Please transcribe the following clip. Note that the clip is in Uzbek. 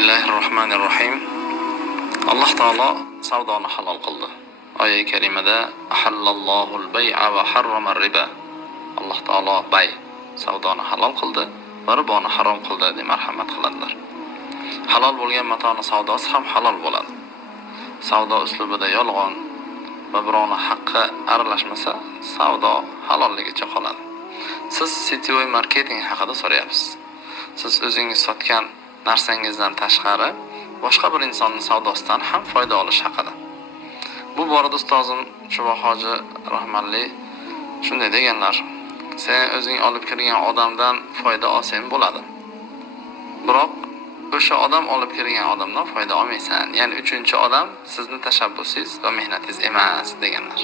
Bismillahirrohmanirrohim. Alloh taolo savdoni halol qildi. Oyat karimada ahallallohul bay'a va harramar riba. Alloh taolo savdoni halol qildi va riboni harom qildi deb marhamat qiladilar. Halol bo'lgan matoni savdosi ham halol bo'ladi. Savdo uslubida yolg'on va birovning haqqi aralashmasa, savdo halolligicha qoladi. Siz sitvoy marketing haqida so'rayapsiz. Siz o'zingiz sotgan narsangizdan tashqari boshqa bir insonning savdosidan ham foyda olish haqida. Bu borada ustozim Chuba hoji rahmatli shunday deganlar: sen o'zing olib kirgan odamdan foyda olsang bo'ladi. Biroq o'sha odam olib kirgan odamdan foyda olmaysan. Ya'ni uchinchi odam sizning tashabbusingiz va mehnatingiz emas deganlar.